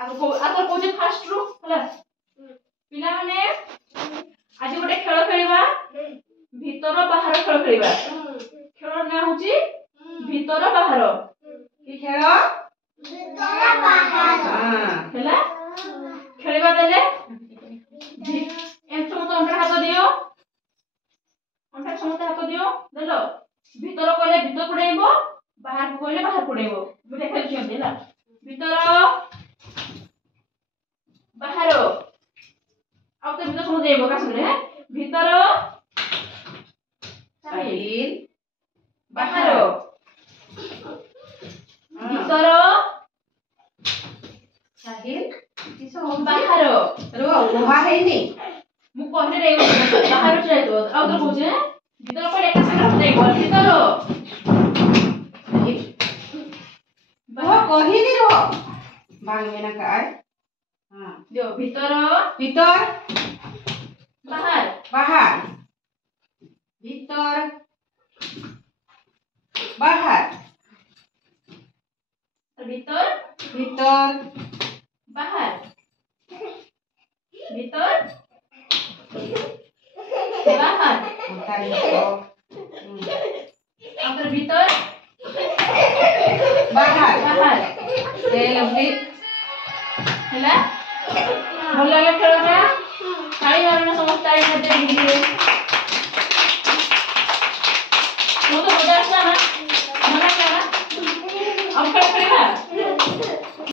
आको cosy fast रू हला पिला माने आज गोटे खेल खेलिबा भीतर बाहर खेल खेलिबा खेल ना होची भीतर बाहर की खेल भीतर बाहर हां हला खेलिबा देले एम समस्त अंडा हाथ दियो अंडा समस्त हाथ दियो देलो भीतर कोले भीतर पुडेइबो बाहर को कोले बाहर पुडेइबो बुझे खेल छियन देला भीतर बाहर आउ तो भीतर समझ जाइबो का सुने भीतर साहिल बाहर भीतर साहिल किसो बाहर रो वहा है नहीं मु कहले रे बाहर जाय तो आउ तो कहजे भीतर कोले का संग जाइबो भीतर वो कहिनी रो बांगे ना काय हां जो भीतर भीतर बाहर बाहर भीतर बाहर भीतर भीतर बाहर भीतर बाहर उतारी तो अंदर भीतर बाहर बाहर ए लवली हैला ଭଲ ଲାଗେ ଖେଳଟା ଖାଇ ହରଣ ସମସ୍ତ ଆଇ ମତେ